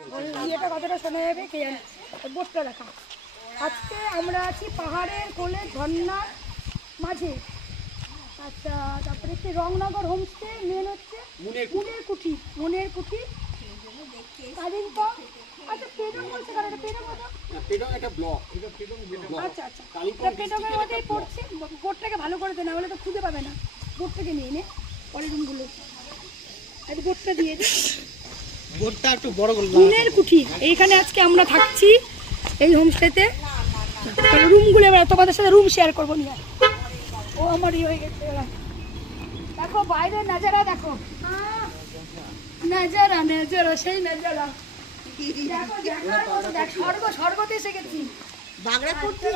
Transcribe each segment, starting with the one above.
ইয়েটা কতটা শোনা যাবে কে জানে। বোটটা দেখা, আজকে আমরা আছি পাহাড়ের কোলে ঝর্ণার মাঝে। আচ্ছা, তারপরে হচ্ছে রংনগর হোমস্টে, মেন হচ্ছে মনের কুঠি কালিম্পং। আচ্ছা, পেডং বলছে কারণ এটা পেডং মতো। পেডং একটা ব্লক, এটা পেডং ব্লক। আচ্ছা আচ্ছা, এটা পেডংয়ের মধ্যেই পড়ছে। বোটটাকে ভালো করে দে, না হলে তো খুঁজে পাবে না। বোটটাকে নিয়ে নে, পরে রুমগুলো একটু বোটটা দিয়ে দে। বোটটা একটু বড় করে মনের কুঠি, এইখানে আজকে আমরা থাকছি এই হোমস্টেতে। রুমগুলো এবার তোমাদের সাথে রুম শেয়ার করবো নিয়ে। ও আমার হয়ে গেছে। দেখো বাইরের নাজারা, দেখো নাজারা নাজারা, সেই নাজারা। দেখো দেখার মতো, দেখ স্বর্গতে এসে গেছি। বাগড়া করতে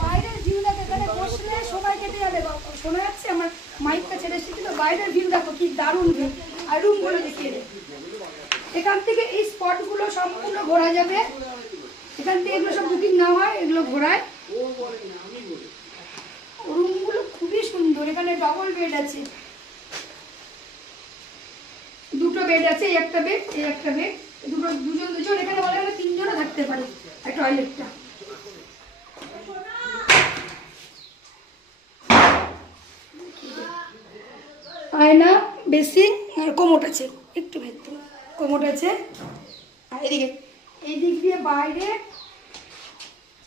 বাইরের ভিউ দেখো, এখানে বসলে সময় কেটে যাবে। শোনা যাচ্ছে, আমার মাইকটা ছেড়ে এসেছি তো। বাইরের ভিউ দেখো কি দারুণ ভিউ। আর রুমগুলো দেখিয়ে দে। এখান থেকে এই স্পটগুলো সম্পূর্ণ ঘোরা যাবে। এখান থেকে এগুলো সব বুকিং নেওয়া হয়, এগুলো ঘোরায়। রুমগুলো খুবই সুন্দর। এখানে ডবল বেড আছে, দুটো বেড আছে, এই একটা বেড, এই একটা বেড, দুজন। এখানে বলে গেলে তিনজনও থাকতে পারে। আর টয়লেটটা আয়না, বেসিন আর কোমোট আছে, একটু ভেতরে কোমোট আছে। আর এদিকে এই দিক দিয়ে বাইরে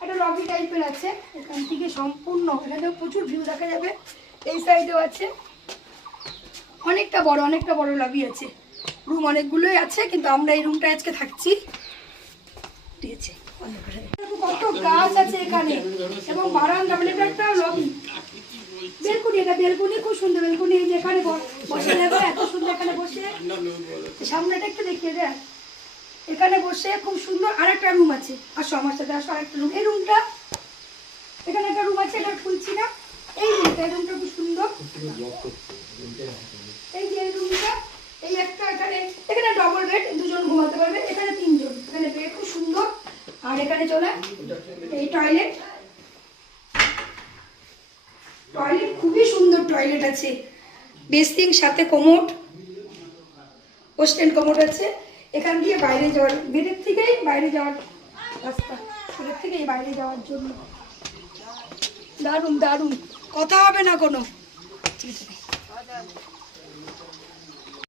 একটা লবি টাইপের আছে। এখান থেকে সম্পূর্ণ এখানেও প্রচুর ভিউ দেখা যাবে। এই সাইডেও আছে, অনেকটা বড় লবি আছে। রুম অনেকগুলোই আছে, কিন্তু আমরা এই রুমটা আজকে থাকছি। ঠিক আছে, কত গাছ আছে এখানে এবং বারান্দা, মানে এটা একটা লবি। বেলকুনি, এটা বেলকুনি খুব সুন্দর। বেলকুনি যেখানে বসে যাবে, এত সুন্দর এখানে বসে। সামনেটা একটু দেখিয়ে দেয়, এখানে বসে খুব সুন্দর। আরেকটা রুম আছে, আসো আমার সাথে আসো। আরেকটা রুম, এই রুমটা, এখানে একটা রুম আছে, এটা খুলছি না। এই রুমটা খুব সুন্দর। এই যে রুমটা, এই একটা এখানে ডবল বেড, দুজন ঘুমাতে পারবে। এখানে তিনজন, এখানে বেড খুব সুন্দর। আর এখানে চলে এই টয়লেট খুবই সুন্দর টয়লেট আছে। বেসিং সাথে কোমোড, ওয়েস্টার্ন কোমোড আছে। এখান দিয়ে বাইরে যাওয়ার, বেডের থেকেই বাইরে যাওয়ার রাস্তা, বেডের থেকেই বাইরে যাওয়ার জন্য। দারুণ দারুণ, কথা হবে না কোনো। ঠিক আছে।